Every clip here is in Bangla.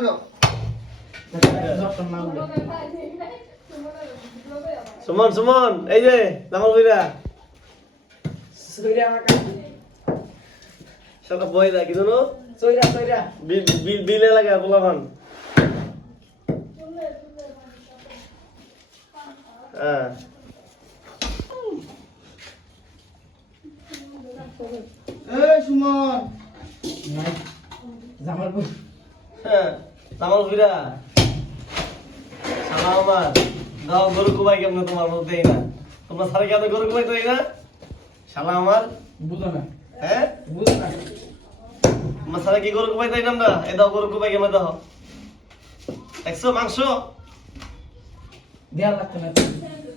করো সুমন সুমন এই যে জামাল ভাইরা সইরা আমার কাছে শালা বইরা কি জানো সইরা বিলে লাগা বলামান হ্যাঁ এই সুমন নাই জামালপুর হ্যাঁ জামাল ভাইরা শালা আমার দাও গরু কুবাই কেমনে তোমার মধ্যে না তোমরা সারা কি গরু কুবাই তো না শালা আমার বুঝো না হ্যাঁ বুঝো না তোমরা সারা কি গরু কুবাই তাই না আমরা এ দাও গরু কুবাই কেমনে দাও দেখছো মাংস দেয়া লাগতো না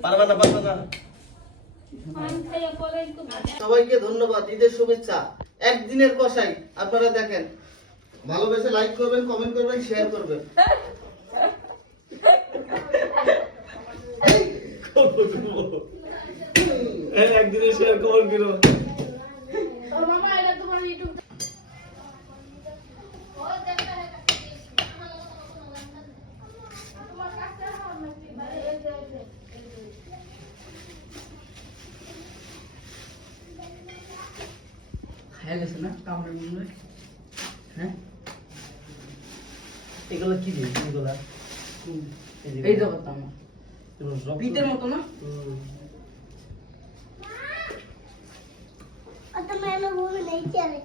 পারবে না সবাইকে ধন্যবাদ, ঈদের শুভেচ্ছা। একদিনের কষাই আপনারা দেখেন, ভালোবেসে লাইক করবেন, কমেন্ট করবেন, শেয়ার করবেন। একদিনে শেয়ার কমেন্ট করো খাইয়া গেছে না কামড়ের মনে হ্যাঁ এগুলো কি জিনিস এগুলা এই জগৎটা আমার পিতের মতো না तो मैंने वो नहीं चले